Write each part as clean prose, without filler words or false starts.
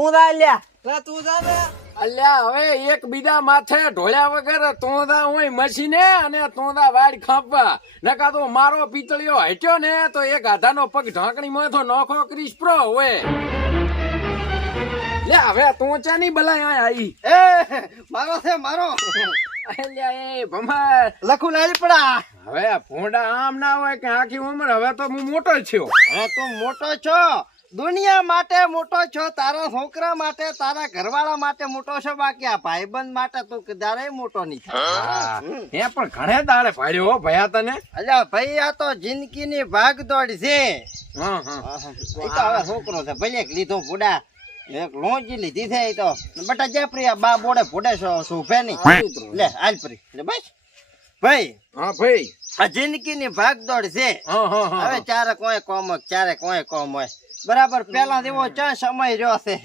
તું જા લ્યા. તું જા ને. અલ્યા હવે એક બીજા માથે ઢોળ્યા વગર તોંદા હોય મશીને અને તોંદા વાડ ખાંપવા નકા તો મારો પિતળિયો હટ્યો ને તો એક આધાનો પગ ઢાંકણી માં તો નોખો કરીશ પ્રો હોય. લે હવે તું ચાની બલાય આવી એ મારો છે મારો. અલ્યા એ ભમર લખું લાવી પડા. હવે ભોંડા આમ ના હોય કે આખી ઉંમર હવે તો હું મોટો જ છું. હવે તું મોટો છો, દુનિયા માટે મોટો છો, તારા છોકરા માટે, તારા ઘરવાળા માટે મોટો છો, બાકી આ ભાઈબંધ માટે તું ક્યારેય મોટો નહીં થાય. એ પણ ઘણે દાડે ભાડ્યો ભયા તને. અલ્યા ભાઈ આ તો જિંદગીની ભાગદોડ છે. હા હા એ તો હવે છોકરો છે ભલે લીધો બુડા એક લોંજી લીધી છે એ તો બટા જે પ્રિયા બા બોડે ફોડે શુભે નહીં લે આલ પ્રી લે બસ ભાઈ. હા ભાઈ આ જિંદગીની ભાગદોડ છે. હા હા હા હવે ચારે કોઈ કોમ હોય ચારે કોઈ કોમ હોય બરાબર. પેલા જેવો ચા સમય રહ્યો છે.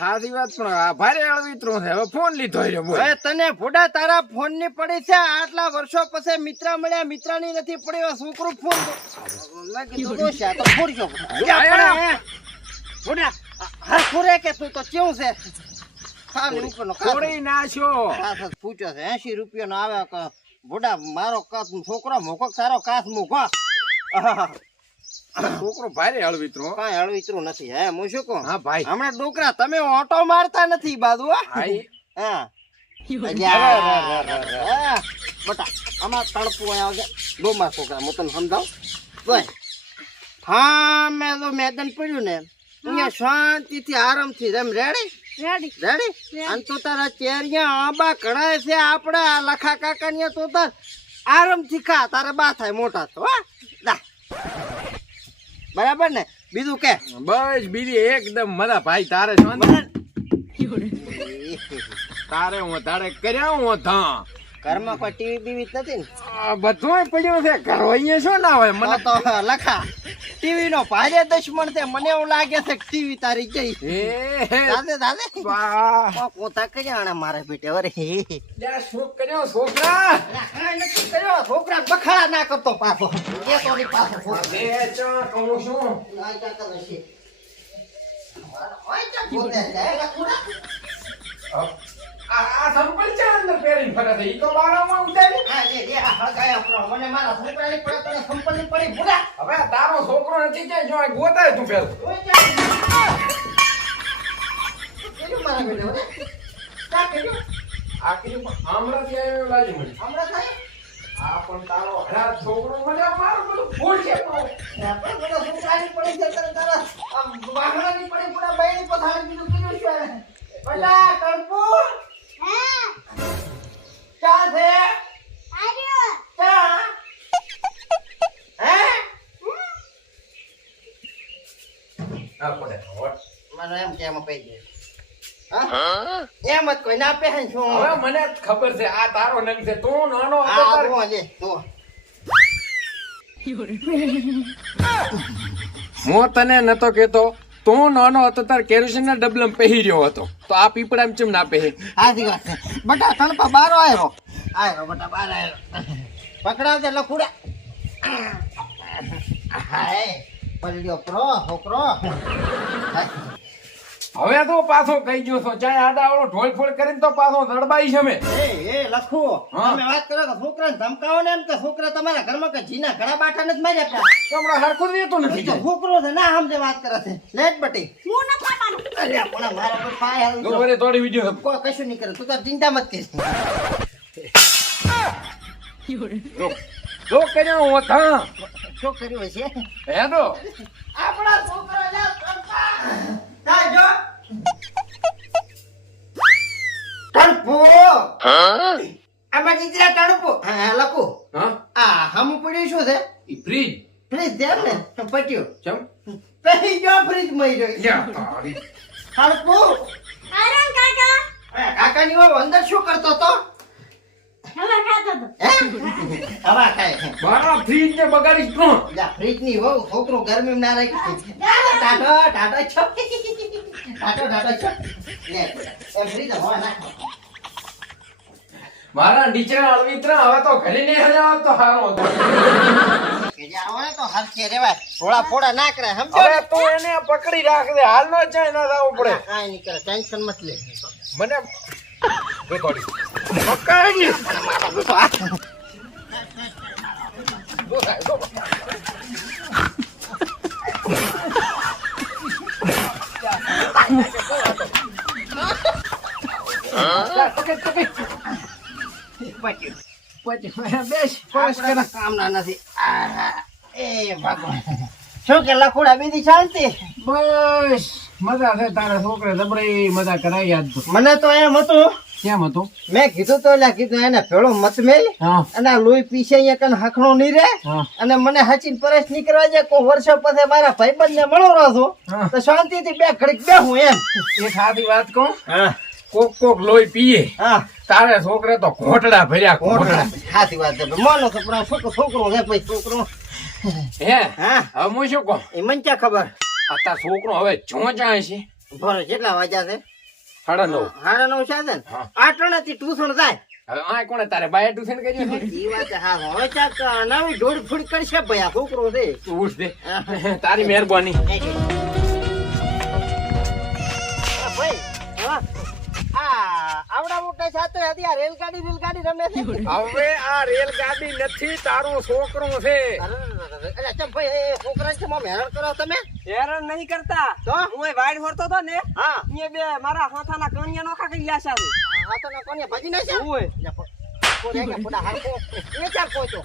હારી વાત પણ આ ભારે અળવિત્રો છે. હવે ફોન લીધો રહ્યો બોલ. હવે તને ફોડા તારા ફોન ની પડી છે. આટલા વર્ષો પછી મિત્ર મળ્યા, મિત્ર ની નથી પડ્યો છોકરો ફોન તો ફોડ્યો ફોડા હરખું રે કે તું તો કેવું છે ખાલી ઉપરનો થોડી નાખ્યો કાસ પૂછ્યો છે 80 રૂપિયા નો આવે ભોડા મારો કાસ છોકરો મોકો તારો કાસ મૂકો. છોકરો ભારે અળવિત્રો. કઈ હળવીતરું નથી. હે હું શું કહું હા ભાઈ હમણાં ડોકરા તમે ઓટો મારતા નથી બાજુ. હા બટા આમાં તડપું આવજે ડોમા છોકરા હું તને સમજાવું ભાઈ. હા મેં તો મેદાન પડ્યું ને અહીંયા શાંતિથી આરામથી રેમ રેડી રેડી અને તો તારા ચેરિયા આંબા કઢાય છે આપણે આ લખા કાકા ને તો તાર આરામથી ખા તારે બા થાય મોટા તો હા બરાબર ને. બીજું કે બસ બીજી એકદમ મજા ભાઈ. તારે શું તારે હું તારે કર્યા હું ધા ઘરમાં કોઈ ટીવી બીવી નથી ને બધું પડ્યું છે. ઘર અહીંયા શું ના હોય મને તો લખા ટીવી નો ભારે દુશ્મન છે. મને એવું લાગે છે કે ટીવી તારી જઈ દાદે દાદે પોતા કર્યા મારે બેટે વરે શું કર્યો છોકરા નથી કર્યો છોકરા બખાડા ના કરતો પાછો એ તો ની પાછો કહું છું આ સંપલ છે અંદર પહેરીને ફરે છે ઈ તો બારામાં ઉતારી. મને મારા છોકરાની પડે તને સંપલની પડી ભૂલા. હવે તારો છોકરો નથી કે જો ગોતાય તું પેલો કેવું મારા બેટે વરે કા કેવું આખરી આમળાથી આવ્યો લાજી મને હમણાં થાય આ પણ તારો હરા છોકરો મને મારો બધું ફૂલ છે પણ બધા છોકરાની પડી છે તને તારા વાહણાની પડી પૂરા બૈની પથારી બીજું કર્યું છે બટા કણપુ ચા છે ચા હે આ પડે મને એમ કેમ પઈ ગઈ હા એમ જ કોઈ ના પહેન છું હવે મને ખબર છે આ તારો નંગ છે તું નાનો હતો આ તારે આવો લે તો હું તને નતો કેતો તું નાનો હતો તાર કેરોસીન ના ડબલમ પહેરી રહ્યો હતો તો આ પીપળામ ચમ ના પહેરી. આથી વાત છે બટા કણપા બારો આવ્યો બટા બાર આવ્યો પકડાવજે લખુડા હાય પડ્યો પ્રો છોકરો હવે તો પાછો કઈ ગયો છો ચાય આડાવડો ઢોળ ફોડ કરીને તો પાછો દડબાઈ છે મે એ લખો તમે વાત કરો કે છોકરાને ધમકાવો ને એમ કે છોકરા તમારા ઘરમાં કે જીના ઘણા બાઠા નથી માર્યા હમણાં હરખું રહેતું નથી તો છોકરો છે ના સમજે વાત કરે છે લેટ બટી હું ના પાડવાનું અરે પણ મારા પર પાય તો વરે થોડી વિડિયો કોઈ કશું નહીં કરે તું તાર ચિંતા મત કર તો કર્યો હું થા શું કર્યું છે હે તો આપણા છોકરા જા કંપા જો ટણપો આમાં જીતરા ટણપો હા લખો હા આ હમ પડ્યું શું છે ઈ ફ્રીજ ફ્રીજ દેમ ને પટ્યો ચમ પહેરી જો ફ્રીજ માં રહ્યો યા તારી ટણપો આરામ કાકા કાકાની વાવ અંદર શું કરતો તો હવા ખાતો તો હવા ખાય મારા ફ્રીજ ને બગાડીશ કોણ જા ફ્રીજ ની વાવ છોકરો ગરમી ના રાખી ટાટો ટાટો છો ટાટો ટાટો છો લે એમ ફ્રીજ હવા નાખો મારા ડીચરા અળવિત્રા હવે તો ઘરે ને હજાવ તો હારો હતો કે જે આવે તો હરખે રેવાય થોડા ફોડા ના કરે સમજો હવે તું એને પકડી રાખ દે હાલ નો જાય ના જવું પડે કાંઈ નહીં કરે ટેન્શન મત લે મને બે થોડી પકડી કામના નથી એ ભગવાન શું કે લખોડા બીજી શાંતિ બસ મજા છે તારા છોકરે જબરી મજા કરાઈ યાદ તો મને તો એમ હતું કેમ હતું મેં કીધું તો એટલે કીધું એને ભેળો મત મેલ હા અને આ લોહી પીશે અહીંયા કન હખણો નહીં રે હા અને મને હચીન પરેશ નહીં કરવા જાય કોઈ વર્ષો પછી મારા ભાઈબંધ ને મળો રહો હા. તો શાંતિથી બે ઘડીક બેહું એમ એક સાદી વાત કહું હા કોક કોક લોહી પીએ હા તારે છોકરે તો ઘોટડા ભર્યા ઘોટડા સાચી વાત છે માનો તો પણ છોકરો છોકરો છે પછી છોકરો હે હા હવે હું શું કહું એ મને ક્યાં ખબર આ તાર છોકરો હવે ચોંચાય છે ભરો કેટલા વાગ્યા છે 9:30 સાડા 9 છે ને હા. આટણાથી ટ્યુશન જાય હવે આ કોણે તારે બાય ટ્યુશન કર્યું છે ઈ વાત છે. હા હવે ક્યાંક નવી દોડ ફૂડ કરશે ભાઈ આ છોકરો છે તું ઉઠ દે તારી મહેરબાની ભાઈ હા. આ આવડા મોટા સાથે હતી આ રેલગાડી રમે છે હવે આ રેલગાડી નથી તારો છોકરો છે અરે ચમ ભાઈ એ છોકરાને ચમ આમ હેરાન કરો તમે હેરાન નહીં કરતા તો હું વાઈડ ફરતો હતો ને હા એ બે મારા હાથાના કનિયા નોખા કરી લ્યા છે હાથોના કોને ભજી નાખ્યા ઓય એ ચાર પહોંચો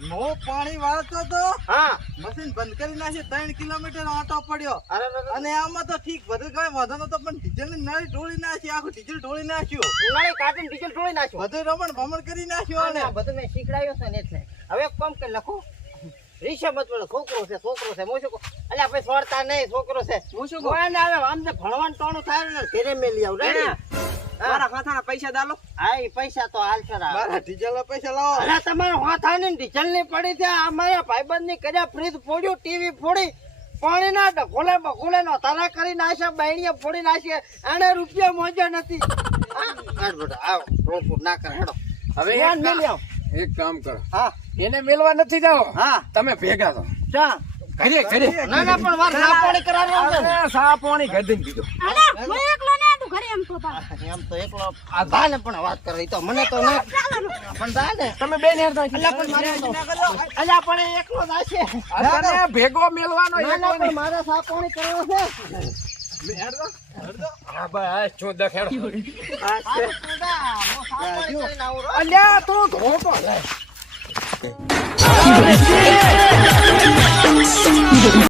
હું પાણી વાળતો તો હા મશીન બંધ કરી નાખી 3 કિલોમીટર આંટો પડ્યો અરે અને આમાં તો ઠીક બધું કઈ વાંધો નતો પણ ડીઝલ ની નળી ઢોળી નાખી આખું ડીઝલ ઢોળી નાખ્યું ઉનાળી કાઢીને ડીઝલ ઢોળી નાખ્યો બધું રમણ ભમણ કરી નાખ્યું અને અને આ બધું મેં શીખડાયો છે ને એટલે હવે એક કામ કરી લખો રીશે મત બોલો છોકરો છે હું શું કહું અલ્યા ભાઈ છોડતા નહીં છોકરો છે હું શું કોઈ ને આવે આમ તો ભણવાનું ટોણું થાય ને ઘરે મેલી આવ રેડી મારા હાથાના પૈસા દાલો હા એ પૈસા તો હાલ છે મારા ડીઝલ ના પૈસા લાવો અરે તમારે હાથા ની ડીઝલ ની પડી છે અમારા ભાઈબંધ ની કર્યા ફ્રીજ ફોડ્યું ટીવી ફોડી પાણી ના ઢગોલે બગોલે નો તારા કરી નાખ્યા બહેણીએ ફોડી નાખીએ એને રૂપિયા મોજા નથી આવો રોડ ના કરે હેડો હવે ધ્યાન મેલી આવ એક કામ કરો હા એને મેલવા નથી જાઓ હા તમે ભેગા થો ચા ઘરે ના ના પણ વાર સાપોડી કરાવવાનું છે ને. સા પાણી ગધી દીધો અરે હું એકલો ના તું ઘરે એમ તો તાર એમ તો એકલો આ ભાને પણ વાત કરે ઈ તો મને તો ના પણ ભાને તમે બે નેર અલ્યા પણ મારે તો અલ્યા પણ એ એકલો જ હશે તને ભેગો મેલવાનો ના ના એકલો પણ મારે સાપોડી કરવો છે હા બસ શું દખેડો હા, તું જા, હું સાપોડી કરીને આવું રો. અલ્યા તું ધોકો લે